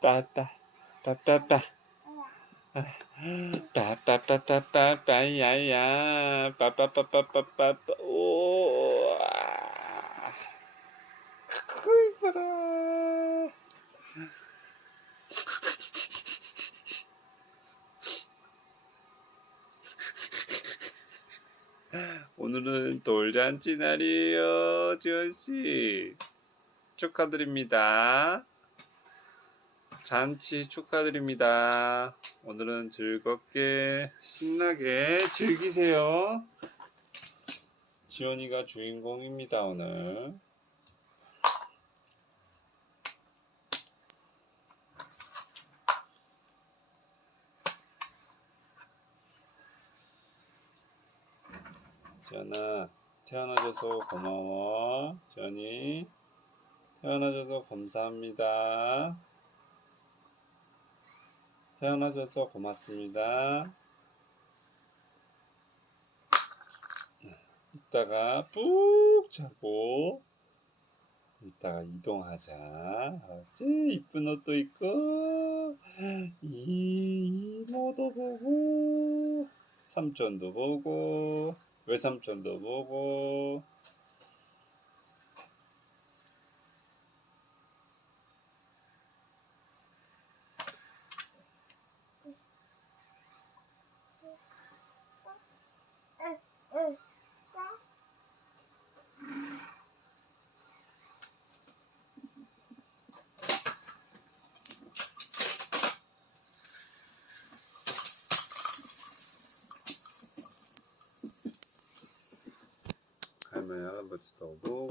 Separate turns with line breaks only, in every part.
따따 따따따. 따따따따따따 야야. 빠빠빠빠빠빠 오 크고 이뻐라. 오늘은 돌잔치 날이에요 지원씨. 축하드립니다 잔치 축하드립니다. 오늘은 즐겁게 신나게 즐기세요. 지원이가 주인공입니다 오늘. 지원아 태어나줘서 고마워. 지원이 태어나줘서 감사합니다. 태어나줘서 고맙습니다. 이따가 푹 자고 이따가 이동하자. 알았지? 이쁜 옷도 입고 이 이모도 보고 삼촌도 보고 외삼촌도 보고 mamy albo co to było.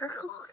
Aku.